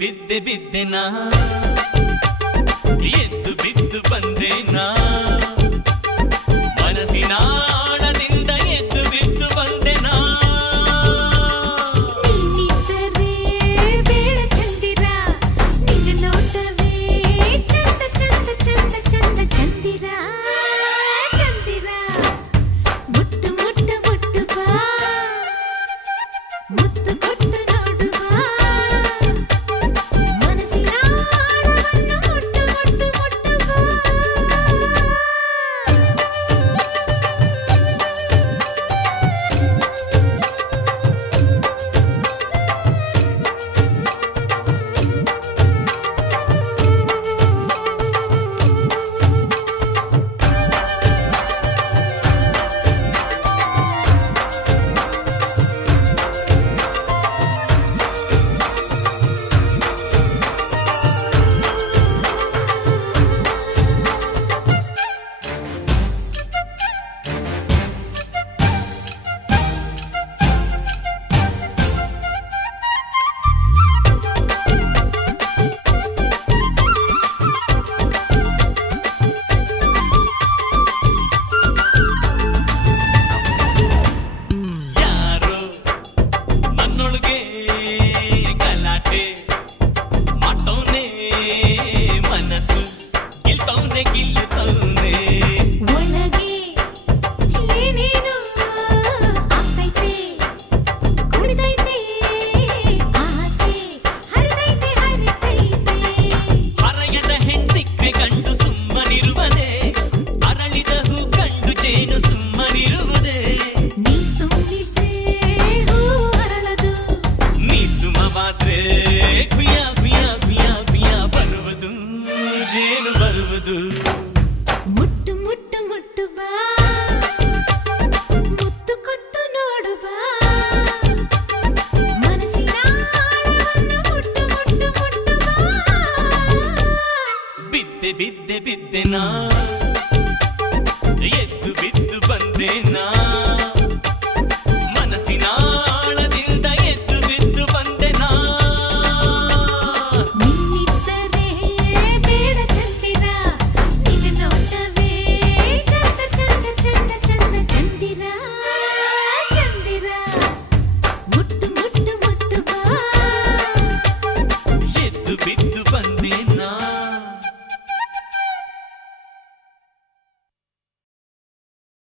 ಬಿದ್ದೆ ಬಿದ್ದೆನಾ ಎದ್ದು ಬಿದ್ದು ಬಂದೇನಾ ಮನಸ್ಸಿನ ಆಳದಿಂದ ಎದ್ದು ಬಿದ್ದು ಬಂದೆನಾ ನೀನಿದ್ದರೆ ಬೇಡ ಚಂದಿರ ನಿನ್ನ ನೋಟವೇ ಚಂದ ಚಂದ ಚಂದ ಚಂದ ಚಂದಿರ ಚಂದಿರ ಮುಟ್ಟು ಮುಟ್ಟು ಮುಟ್ಟು ಬಾ ಮುತ್ತು ಕೊಟ್ಟು ನೋಡು ಬಾ ಮುಟ್ಟು ಮುಟ್ಟು ಮುಟ್ಟು ಬಾ ಮುತ್ತು ಕೊಟ್ಟು ನೋಡು ಬಾ ಮನಸ್ಸಿನ ಆಳವನ್ನು ಮುಟ್ಟು ಮುಟ್ಟು ಮುಟ್ಟು ಬಾ ಬಿದ್ದೆ ಬಿದ್ದೆ ಬಿದ್ದೆನಾ